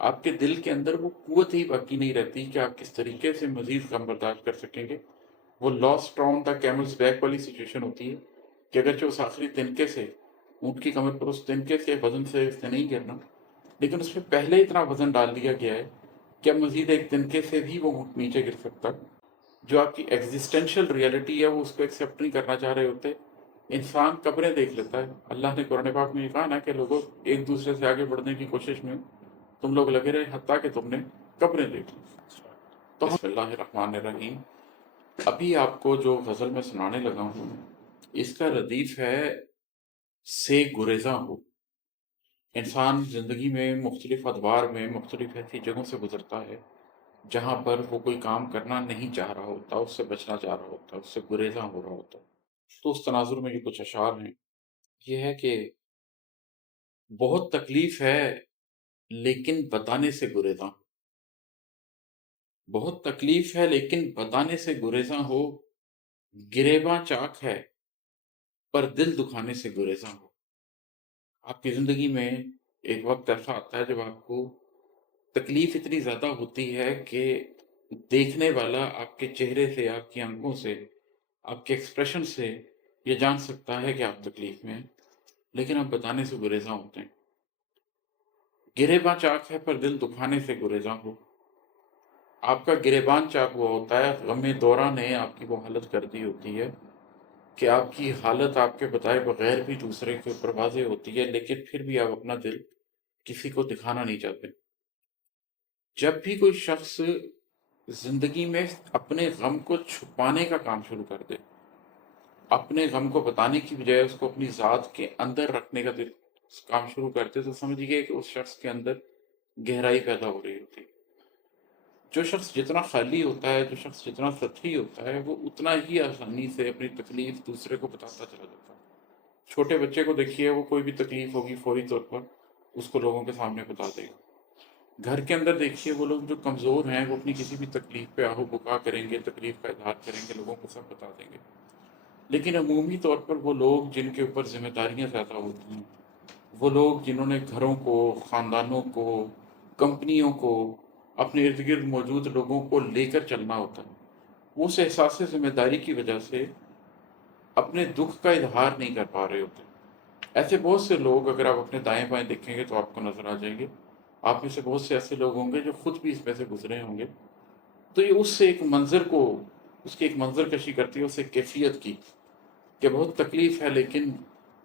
آپ کے دل کے اندر وہ قوت ہی باقی نہیں رہتی کہ آپ کس طریقے سے مزید غم برداشت کر سکیں گے۔ وہ last round the camels back والی سچویشن ہوتی ہے کہ اگرچہ اس آخری تنکے سے، اونٹ کی کمر پر اس تنکے کے وزن سے اس نے نہیں گرنا، لیکن اس میں پہلے اتنا وزن ڈال دیا گیا ہے کہ اب مزید ایک تنکے سے بھی وہ اونٹ نیچے گر سکتا۔ جو آپ کی ایگزسٹینشیل ریئلٹی ہے وہ اس کو ایکسیپٹ نہیں کرنا چاہ رہے ہوتے۔ انسان قبریں دیکھ لیتا ہے۔ اللہ نے قرآن پاک میں یہ کہا نا کہ لوگوں ایک دوسرے سے آگے بڑھنے کی کوشش میں تم لوگ لگے رہے حتیٰ کہ تم نے قبریں دیکھ لی۔ تو بسم اللہ الرحمن الرحیم۔ ابھی آپ کو جو غزل میں سنانے لگا ہوں اس کا ردیف ہے سے گریزاں ہو۔ انسان زندگی میں مختلف ادوار میں مختلف ایسی جگہوں سے گزرتا ہے جہاں پر وہ کوئی کام کرنا نہیں چاہ رہا ہوتا، اس سے بچنا چاہ رہا ہوتا، اس سے گریزاں ہو رہا ہوتا۔ تو اس تناظر میں یہ کچھ اشعار ہیں۔ یہ ہے کہ بہت تکلیف ہے لیکن بتانے سے گریزاں، بہت تکلیف ہے لیکن بتانے سے گریزاں ہو، گریباں چاک ہے پر دل دکھانے سے گریزاں ہو۔ آپ کی زندگی میں ایک وقت ایسا آتا ہے جب آپ کو تکلیف اتنی زیادہ ہوتی ہے کہ دیکھنے والا آپ کے چہرے سے، آپ کی آنکھوں سے، آپ کے ایکسپریشن سے یہ جان سکتا ہے کہ آپ تکلیف میں ہیں، لیکن آپ بتانے سے گریزاں ہوتے ہیں۔ گریباں چاک ہے پر دل دکھانے سے گریزاں ہو۔ آپ کا گریبان چاک ہوا ہوتا ہے، غم دورہ نے آپ کی وہ حالت کر دی ہوتی ہے کہ آپ کی حالت آپ کے بتائے بغیر بھی دوسرے کے اوپر واضح ہوتی ہے، لیکن پھر بھی آپ اپنا دل کسی کو دکھانا نہیں چاہتے۔ جب بھی کوئی شخص زندگی میں اپنے غم کو چھپانے کا کام شروع کر دے، اپنے غم کو بتانے کی بجائے اس کو اپنی ذات کے اندر رکھنے کا کام شروع کرتے، تو سمجھیے کہ اس شخص کے اندر گہرائی پیدا ہو رہی ہوتی ہے۔ جو شخص جتنا خالی ہوتا ہے، جو شخص جتنا سطحی ہوتا ہے، وہ اتنا ہی آسانی سے اپنی تکلیف دوسرے کو بتاتا چلا جاتا ہے۔ چھوٹے بچے کو دیکھیے، وہ کوئی بھی تکلیف ہوگی فوری طور پر اس کو لوگوں کے سامنے بتا دے گا۔ گھر کے اندر دیکھیے، وہ لوگ جو کمزور ہیں وہ اپنی کسی بھی تکلیف پہ آہو بکا کریں گے، تکلیف کا اظہار کریں گے، لوگوں کو سب بتا دیں گے۔ لیکن عمومی طور پر وہ لوگ جن کے اوپر ذمہ داریاں زیادہ ہوتی ہیں، وہ لوگ جنہوں نے گھروں کو، خاندانوں کو، کمپنیوں کو، اپنے ارد گرد موجود لوگوں کو لے کر چلنا ہوتا ہے، وہ اس احساس ذمہ داری کی وجہ سے اپنے دکھ کا اظہار نہیں کر پا رہے ہوتے۔ ایسے بہت سے لوگ اگر آپ اپنے دائیں بائیں دیکھیں گے تو آپ کو نظر آ جائیں گے۔ آپ میں سے بہت سے ایسے لوگ ہوں گے جو خود بھی اس میں سے گزرے ہوں گے۔ تو یہ اس سے ایک منظر کو، اس کی ایک منظر کشی کرتی ہے، اس ایک کیفیت کی کہ بہت تکلیف ہے لیکن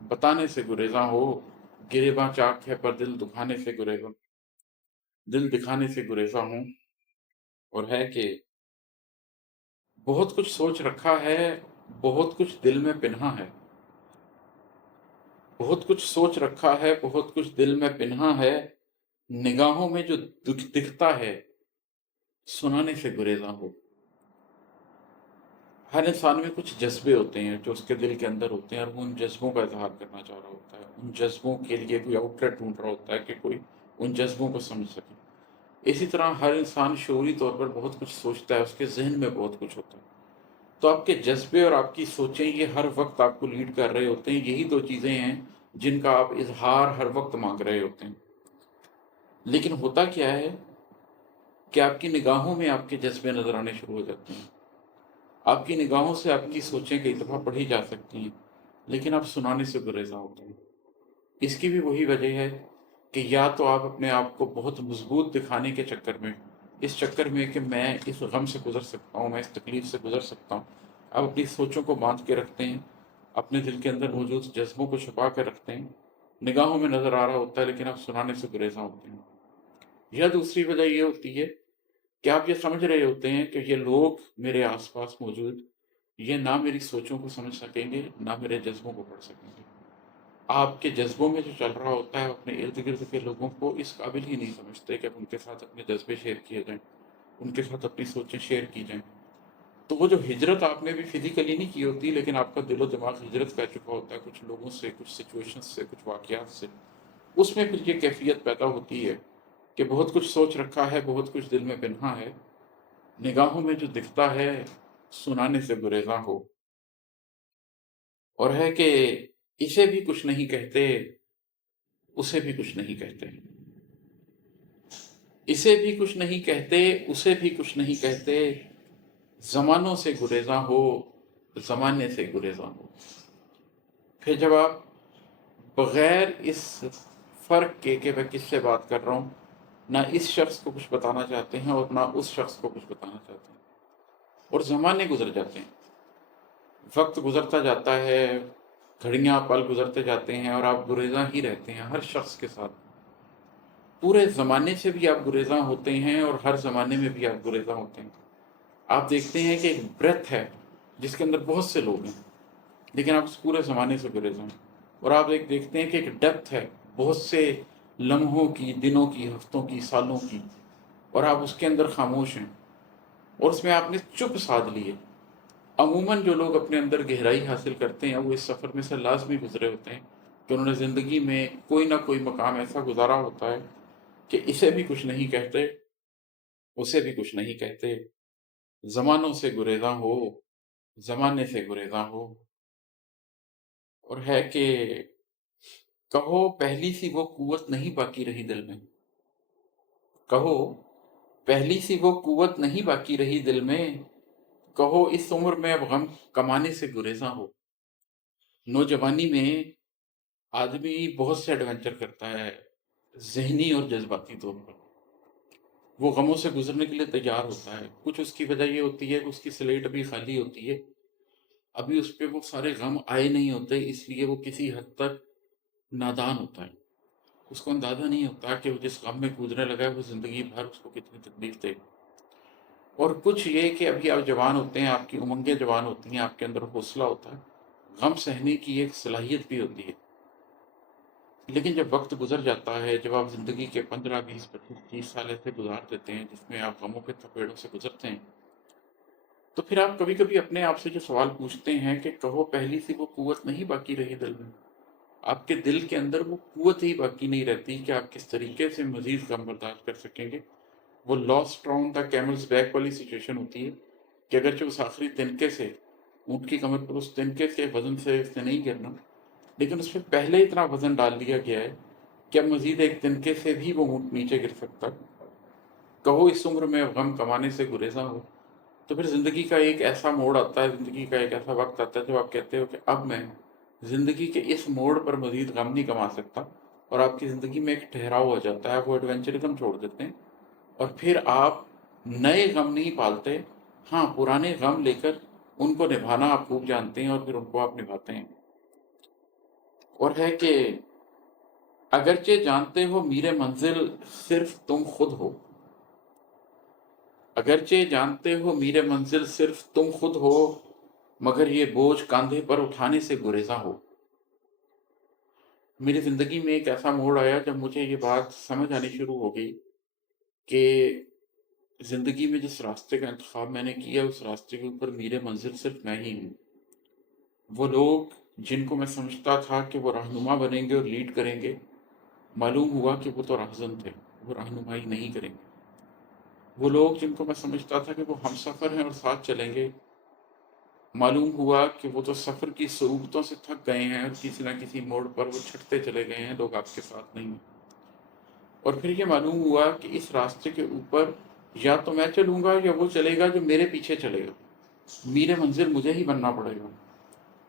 بتانے سے گریزاں ہو، گریباں چاک ہے پر دل دکھانے سے گریزاں، دل دکھانے سے گریزاں ہوں۔ اور ہے کہ بہت کچھ سوچ رکھا ہے، بہت کچھ دل میں پنہاں ہے، بہت کچھ سوچ رکھا ہے، بہت کچھ دل میں پنہاں ہے، نگاہوں میں جو دکھتا ہے سنانے سے گریزاں ہو۔ ہر انسان میں کچھ جذبے ہوتے ہیں جو اس کے دل کے اندر ہوتے ہیں، اور وہ ان جذبوں کا اظہار کرنا چاہ رہا ہوتا ہے، ان جذبوں کے لیے کوئی آؤٹ لیٹ ڈھونڈ رہا ہوتا ہے کہ کوئی ان جذبوں کو سمجھ سکے۔ اسی طرح ہر انسان شعوری طور پر بہت کچھ سوچتا ہے، اس کے ذہن میں بہت کچھ ہوتا ہے۔ تو آپ کے جذبے اور آپ کی سوچیں یہ ہر وقت آپ کو لیڈ کر رہے ہوتے ہیں، یہی دو چیزیں ہیں جن کا آپ اظہار ہر وقت مانگ رہے ہوتے ہیں۔ لیکن ہوتا کیا ہے کہ آپ کی نگاہوں میں آپ کے جذبے نظر آنے شروع ہو جاتے ہیں، آپ کی نگاہوں سے آپ کی سوچیں کئی دفعہ پڑھی جا سکتی ہیں، لیکن آپ سنانے سے گریزاں ہوتے ہیں۔ اس کی بھی وہی وجہ ہے کہ یا تو آپ اپنے آپ کو بہت مضبوط دکھانے کے چکر میں، اس چکر میں کہ میں اس غم سے گزر سکتا ہوں، میں اس تکلیف سے گزر سکتا ہوں، آپ اپنی سوچوں کو باندھ کے رکھتے ہیں، اپنے دل کے اندر موجود جذبوں کو چھپا کر رکھتے ہیں، نگاہوں میں نظر آ رہا ہوتا ہے لیکن آپ سنانے سے گریزاں ہوتے ہیں۔ یا دوسری وجہ یہ ہوتی ہے کہ آپ یہ سمجھ رہے ہوتے ہیں کہ یہ لوگ میرے آس پاس موجود، یہ نہ میری سوچوں کو سمجھ سکیں گے، نہ میرے جذبوں کو پڑھ سکیں گے۔ آپ کے جذبوں میں جو چل رہا ہوتا ہے اپنے ارد گرد کے لوگوں کو اس قابل ہی نہیں سمجھتے کہ اب ان کے ساتھ اپنے جذبے شیئر کیے جائیں، ان کے ساتھ اپنی سوچیں شیئر کی جائیں۔ تو وہ جو ہجرت آپ نے بھی فزیکلی نہیں کی ہوتی، لیکن آپ کا دل و دماغ ہجرت کر چکا ہوتا ہے کچھ لوگوں سے، کچھ سچویشن سے، کچھ واقعات سے، اس میں پھر یہ کیفیت پیدا ہوتی ہے کہ بہت کچھ سوچ رکھا ہے، بہت کچھ دل میں پنہاں ہے، نگاہوں میں جو دکھتا ہے سنانے سے گریزاں ہو۔ اور ہے کہ اسے بھی کچھ نہیں کہتے، اسے بھی کچھ نہیں کہتے۔ اسے بھی کچھ نہیں کہتے، اسے بھی کچھ نہیں کہتے، زمانوں سے گریزاں ہو، زمانے سے گریزاں ہو۔ پھر جب آپ بغیر اس فرق کے کہ میں کس سے بات کر رہا ہوں، نہ اس شخص کو کچھ بتانا چاہتے ہیں اور نہ اس شخص کو کچھ بتانا چاہتے ہیں، اور زمانے گزر جاتے ہیں، وقت گزرتا جاتا ہے، گھڑیاں پل گزرتے جاتے ہیں، اور آپ گریزاں ہی رہتے ہیں ہر شخص کے ساتھ۔ پورے زمانے سے بھی آپ گریزاں ہوتے ہیں اور ہر زمانے میں بھی آپ گریزاں ہوتے ہیں۔ آپ دیکھتے ہیں کہ ایک برتھ ہے جس کے اندر بہت سے لوگ ہیں، لیکن آپ اس پورے زمانے سے گریزاں ہیں۔ اور آپ ایک دیکھتے ہیں کہ ایک ڈیپتھ ہے بہت سے لمحوں کی، دنوں کی، ہفتوں کی، سالوں کی، اور آپ اس کے اندر خاموش ہیں، اور اس میں آپ نے چپ سادھ لی ہے۔ عموماً جو لوگ اپنے اندر گہرائی حاصل کرتے ہیں وہ اس سفر میں سے لازمی گزرے ہوتے ہیں کہ انہوں نے زندگی میں کوئی نہ کوئی مقام ایسا گزارا ہوتا ہے کہ اسے بھی کچھ نہیں کہتے، اسے بھی کچھ نہیں کہتے، زمانوں سے گریزاں ہو، زمانے سے گریزاں ہو۔ اور ہے کہ کہو پہلی سی وہ قوت نہیں باقی رہی دل میں، کہو پہلی سی وہ قوت نہیں باقی رہی دل میں، کہو اس عمر میں اب غم کمانے سے گریزاں ہو۔ نوجوانی میں آدمی بہت سے ایڈونچر کرتا ہے، ذہنی اور جذباتی طور پر، وہ غموں سے گزرنے کے لیے تیار ہوتا ہے۔ کچھ اس کی وجہ یہ ہوتی ہے کہ اس کی سلیٹ ابھی خالی ہوتی ہے، ابھی اس پہ وہ سارے غم آئے نہیں ہوتے، اس لیے وہ کسی حد تک نادان ہوتا ہے، اس کو اندازہ نہیں ہوتا کہ وہ جس غم میں کودنے لگا ہے وہ زندگی بھر اس کو کتنی تکلیف دے۔ اور کچھ یہ کہ ابھی آپ جوان ہوتے ہیں، آپ کی امنگیں جوان ہوتی ہیں، آپ کے اندر حوصلہ ہوتا ہے، غم سہنے کی ایک صلاحیت بھی ہوتی ہے۔ لیکن جب وقت گزر جاتا ہے، جب آپ زندگی کے 15، 20، 25، 30 سال ایسے گزار دیتے ہیں جس میں آپ غموں کے تھپیڑوں سے گزرتے ہیں، تو پھر آپ کبھی کبھی اپنے آپ سے جو سوال پوچھتے ہیں کہ کہو پہلی سی وہ قوت نہیں باقی رہی دل میں، آپ کے دل کے اندر وہ قوت ہی باقی نہیں رہتی کہ آپ کس طریقے سے مزید غم برداشت کر سکیں گے۔ وہ last round the camels back والی سچویشن ہوتی ہے کہ اگرچہ اس آخری تنکے سے، اونٹ کی کمر پر اس تنکے سے وزن سے اس نے نہیں گرنا، لیکن اس پہ پہلے اتنا وزن ڈال دیا گیا ہے کہ اب مزید ایک تنکے سے بھی وہ اونٹ نیچے گر سکتا ہے۔ کہو اس عمر میں اب غم کمانے سے گریزاں ہو۔ تو پھر زندگی کا ایک ایسا موڑ آتا ہے، زندگی کا ایک ایسا وقت آتا ہے جب آپ کہتے ہو کہ اب میں زندگی کے اس موڑ پر مزید غم نہیں کما سکتا، اور آپ کی زندگی میں ایک ٹھہراؤ ہو جاتا ہے، آپ وہ ایڈونچرزم چھوڑ دیتے ہیں، اور پھر آپ نئے غم نہیں پالتے، ہاں پرانے غم لے کر ان کو نبھانا آپ خوب جانتے ہیں، اور پھر ان کو آپ نبھاتے ہیں۔ اور ہے کہ اگرچہ جانتے ہو میرے منزل صرف تم خود ہو، اگرچہ جانتے ہو میرے منزل صرف تم خود ہو، مگر یہ بوجھ کاندھے پر اٹھانے سے گریزاں ہو۔ میری زندگی میں ایک ایسا موڑ آیا جب مجھے یہ بات سمجھ آنی شروع ہو گئی کہ زندگی میں جس راستے کا انتخاب میں نے کیا اس راستے کے اوپر میرے منزل صرف میں ہی ہوں۔ وہ لوگ جن کو میں سمجھتا تھا کہ وہ رہنما بنیں گے اور لیڈ کریں گے، معلوم ہوا کہ وہ تو راہزن تھے، وہ رہنمائی نہیں کریں گے۔ وہ لوگ جن کو میں سمجھتا تھا کہ وہ ہم سفر ہیں اور ساتھ چلیں گے، معلوم ہوا کہ وہ تو سفر کی صعوبتوں سے تھک گئے ہیں اور کسی نہ کسی موڑ پر وہ چھٹتے چلے گئے ہیں، لوگ آپ کے ساتھ نہیں ہیں۔ اور پھر یہ معلوم ہوا کہ اس راستے کے اوپر یا تو میں چلوں گا یا وہ چلے گا جو میرے پیچھے چلے گا، میرے منزل مجھے ہی بننا پڑے گا۔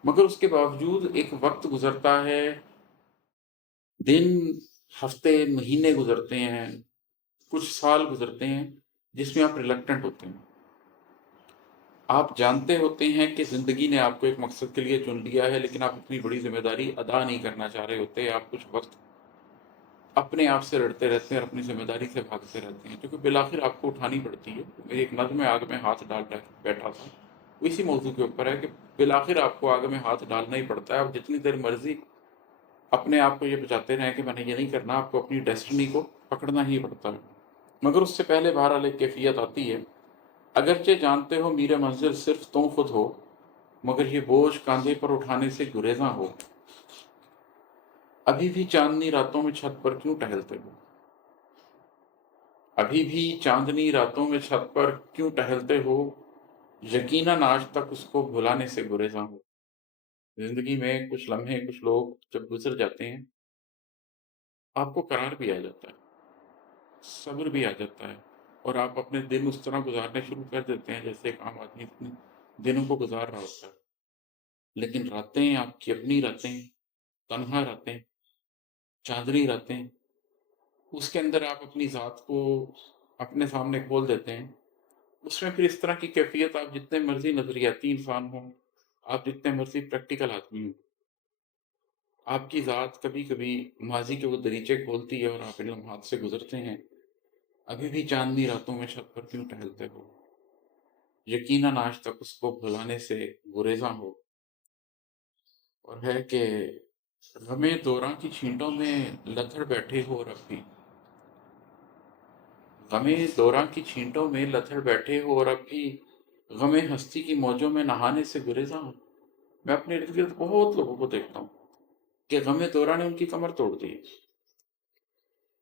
مگر اس کے باوجود ایک وقت گزرتا ہے، دن، ہفتے، مہینے گزرتے ہیں، کچھ سال گزرتے ہیں، جس میں آپ ریلکٹنٹ ہوتے ہیں۔ آپ جانتے ہوتے ہیں کہ زندگی نے آپ کو ایک مقصد کے لیے چن لیا ہے، لیکن آپ اتنی بڑی ذمہ داری ادا نہیں کرنا چاہ رہے ہوتے، آپ کچھ وقت اپنے آپ سے لڑتے رہتے ہیں اور اپنی ذمہ داری سے بھاگتے رہتے ہیں، کیونکہ بالآخر آپ کو اٹھانی پڑتی ہے۔ میری ایک نظم آگ میں ہاتھ ڈال بیٹھا تھا، وہ اسی موضوع کے اوپر ہے کہ بالآخر آپ کو آگ میں ہاتھ ڈالنا ہی پڑتا ہے۔ آپ جتنی دیر مرضی اپنے آپ کو یہ بچاتے رہیں کہ میں نے یہ نہیں کرنا، آپ کو اپنی ڈیسٹنی کو پکڑنا ہی پڑتا ہے۔ مگر اس سے پہلے بہرحال ایک کیفیت آتی ہے، اگرچہ جانتے ہو میرے منزل صرف تم خود ہو، مگر یہ بوجھ کاندھے پر اٹھانے سے گریزاں ہو۔ ابھی بھی چاندنی راتوں میں چھت پر کیوں ٹہلتے ہو، ابھی بھی چاندنی راتوں میں چھت پر کیوں ٹہلتے ہو، یقیناً آج تک اس کو بھلانے سے گریزاں ہو۔ زندگی میں کچھ لمحے، کچھ لوگ جب گزر جاتے ہیں، آپ کو قرار بھی آ جاتا ہے، صبر بھی آ جاتا ہے، اور آپ اپنے دن اس طرح گزارنے شروع کر دیتے ہیں جیسے ایک عام آدمی اپنے دنوں کو گزار رہا ہوتا ہے۔ لیکن راتیں آپ کی اپنی راتیں، تنہا راتیں، چادری راتیں، اس کے اندر آپ اپنی ذات کو اپنے سامنے کھول دیتے ہیں۔ اس میں پھر اس طرح کی کیفیت، آپ جتنے مرضی نظریاتی انسان ہوں، آپ جتنے مرضی پریکٹیکل آدمی ہوں، آپ کی ذات کبھی کبھی ماضی کے وہ دریچے کھولتی ہے اور آپ ان لمحات سے گزرتے ہیں۔ ابھی بھی چاندنی راتوں میں چھت پر کیوں ٹہلتے ہو؟ یقیناً آج تک اس کو بھلانے سے گریزاں ہو۔ اور ہے کہ غم دوراں کی چھینٹوں میں لتڑ بیٹھے ہو اور اب بھی، غم دوراں کی چھینٹوں میں لتڑ بیٹھے ہو اور اب بھی غم ہستی کی موجوں میں نہانے سے گریزاں ہوں۔ میں اپنے ارد گرد بہت لوگوں کو دیکھتا ہوں کہ غم دورہ نے ان کی کمر توڑ دی۔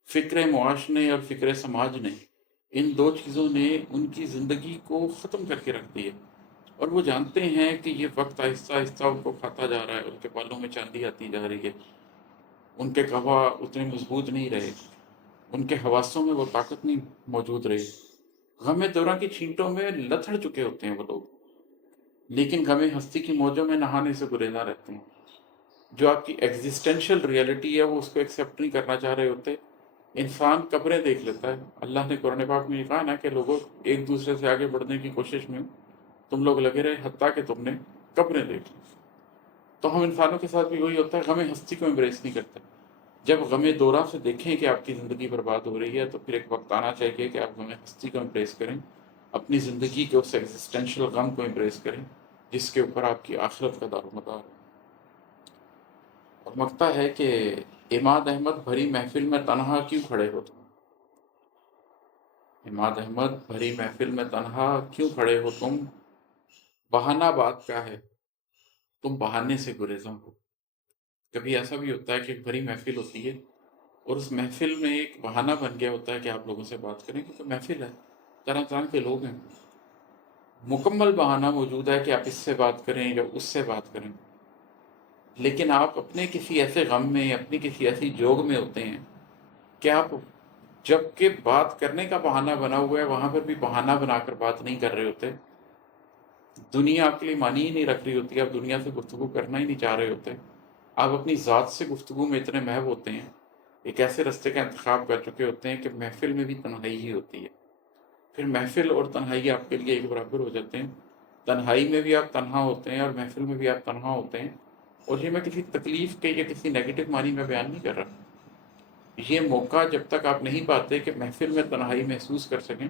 فکر معاش نے اور فکر سماج نے، ان دو چیزوں نے ان کی زندگی کو ختم کر کے رکھ دیا، اور وہ جانتے ہیں کہ یہ وقت آہستہ آہستہ ان کو کھاتا جا رہا ہے، ان کے بالوں میں چاندی آتی جا رہی ہے، ان کے گواہ اتنے مضبوط نہیں رہے، ان کے حواسوں میں وہ طاقت نہیں موجود رہی۔ غم دورہ کی چھینٹوں میں لتھڑ چکے ہوتے ہیں وہ لوگ، لیکن غم ہستی کی موجوں میں نہانے سے گریزاں رہتے ہیں۔ جو آپ کی ایگزسٹینشل ریئلٹی ہے وہ اس کو ایکسیپٹ نہیں کرنا چاہ رہے ہوتے۔ انسان قبریں دیکھ لیتا ہے۔ اللہ نے قرآن پاک میں یہ کہا نا کہ لوگوں ایک دوسرے سے آگے بڑھنے کی کوشش میں تم لوگ لگے رہے حتیٰ کہ تم نے قبریں دیکھ لی۔ تو ہم انسانوں کے ساتھ بھی وہی ہوتا ہے، غم ہستی کو امبریس نہیں کرتے۔ جب غم دورہ سے دیکھیں کہ آپ کی زندگی برباد ہو رہی ہے تو پھر ایک وقت آنا چاہیے کہ آپ غم ہستی کو امبریس کریں، اپنی زندگی کے اس ایگزسٹینشل غم کو امبریس کریں جس کے اوپر آپ کی آخرت کا دار و مدار ہے۔ اور مکتا ہے کہ عماد احمد بھری محفل میں تنہا کیوں کھڑے ہو تم؟ عماد احمد بھری محفل میں تنہا کیوں کھڑے ہو تم؟ بہانہ بات کا ہے، تم بہانے سے گریزاں ہو۔ کبھی ایسا بھی ہوتا ہے کہ ایک بھری محفل ہوتی ہے اور اس محفل میں ایک بہانہ بن گیا ہوتا ہے کہ آپ لوگوں سے بات کریں، کیونکہ محفل ہے، طرح طرح کے لوگ ہیں، مکمل بہانہ موجود ہے کہ آپ اس سے بات کریں یا اس سے بات کریں، لیکن آپ اپنے کسی ایسے غم میں، اپنی کسی ایسی جوگ میں ہوتے ہیں کہ آپ جب کہ بات کرنے کا بہانہ بنا ہوا ہے وہاں پر بھی بہانہ بنا کر بات نہیں کر رہے ہوتے۔ دنیا آپ کے لیے معنی ہی نہیں رکھ رہی ہوتی، آپ دنیا سے گفتگو کرنا ہی نہیں چاہ رہے ہوتے، آپ اپنی ذات سے گفتگو میں اتنے محو ہوتے ہیں، ایک ایسے رستے کا انتخاب کر چکے ہوتے ہیں کہ محفل میں بھی تنہائی ہی ہوتی ہے۔ پھر محفل اور تنہائی آپ کے لیے ایک برابر ہو جاتے ہیں، تنہائی میں بھی آپ تنہا ہوتے ہیں اور محفل میں بھی آپ تنہا ہوتے ہیں۔ اور یہ میں کسی تکلیف کے یا کسی نیگیٹو معنی میں بیان نہیں کر رہا، یہ موقع جب تک آپ نہیں پاتے کہ محفل میں تنہائی محسوس کر سکیں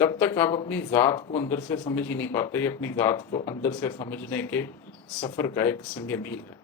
تب تک آپ اپنی ذات کو اندر سے سمجھ ہی نہیں پاتے۔ یہ اپنی ذات کو اندر سے سمجھنے کے سفر کا ایک سنگ میل ہے۔